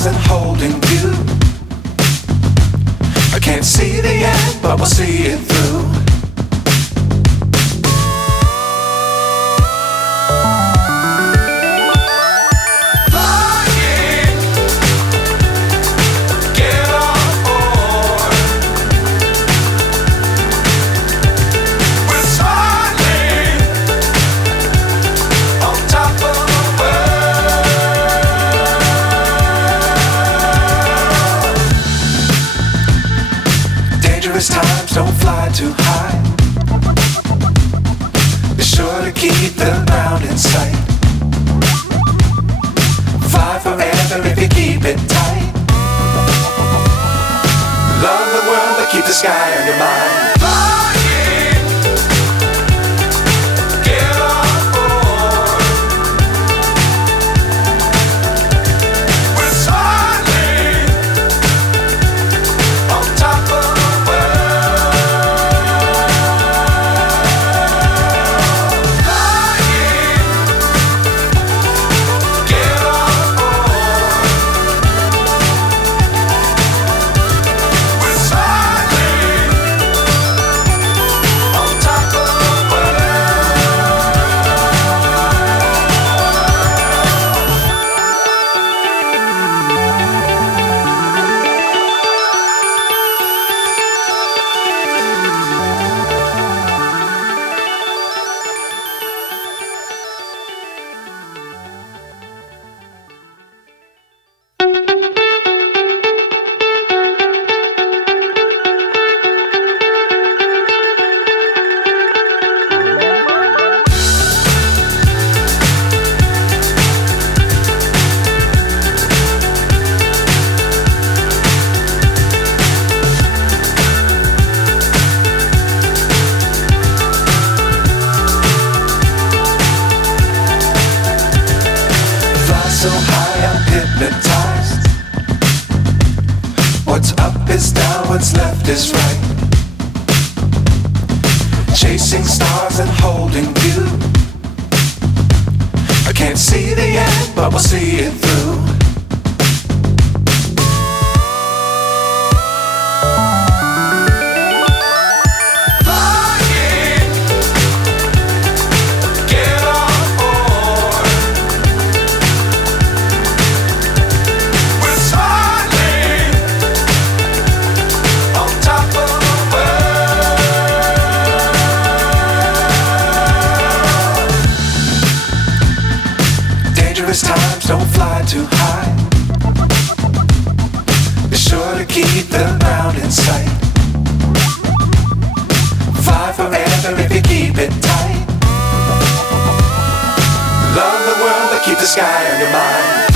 stars and holding you. I can't see the end, but we'll see it through. Times don't fly too high. Be sure to keep the ground in sight. Fly forever if you keep it tight. Love the world but keep the sky on your mind. So high I'm hypnotized. What's up is down, what's left is right. Chasing stars and holding you. I can't see the end, but we'll see it through. Times don't fly too high. Be sure to keep the ground in sight. Fly forever if you keep it tight. Love the world but keep the sky on your mind.